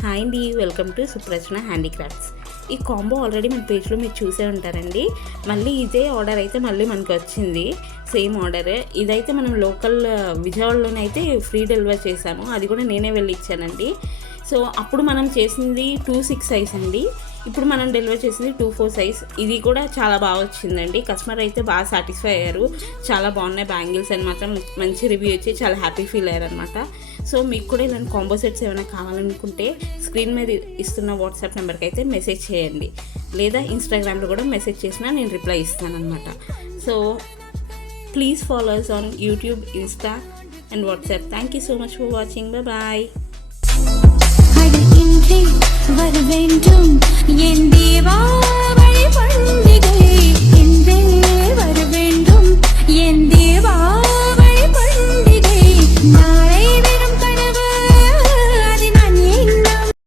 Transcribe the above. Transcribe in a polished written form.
Hi అండి, welcome to సుప్రచన handicrafts. ఈ combo already మన పేజ్లో మీరు చూసే ఉంటారండి. మళ్ళీ ఇదే ఆర్డర్ అయితే మళ్ళీ మనకు వచ్చింది, సేమ్ ఆర్డర్. ఇదైతే మనం లోకల్ విజయవాడలోనే అయితే ఫ్రీ డెలివరీ చేశాము, అది కూడా నేనే వెళ్ళి ఇచ్చానండి. సో అప్పుడు మనం చేసింది 2-6 సైజ్ అండి, ఇప్పుడు మనం డెలివరీ చేసింది 2-4 సైజ్. ఇది కూడా చాలా బాగా వచ్చిందండి, కస్టమర్ అయితే బాగా సాటిస్ఫై అయ్యారు. చాలా బాగున్నాయి బ్యాంగిల్స్ అని మాత్రం మంచి రివ్యూ వచ్చి చాలా హ్యాపీ ఫీల్ అయ్యారు అనమాట. సో మీకు కూడా ఇలాంటి కాంబో సెట్స్ ఏమైనా కావాలనుకుంటే స్క్రీన్ మీద ఇస్తున్న వాట్సాప్ నెంబర్కి అయితే మెసేజ్ చేయండి, లేదా ఇన్స్టాగ్రామ్లో కూడా మెసేజ్ చేసినా నేను రిప్లై ఇస్తానన్నమాట. So please follow us on YouTube, Insta and WhatsApp. Thank you so much for watching. Bye bye. வர வேண்டும் என்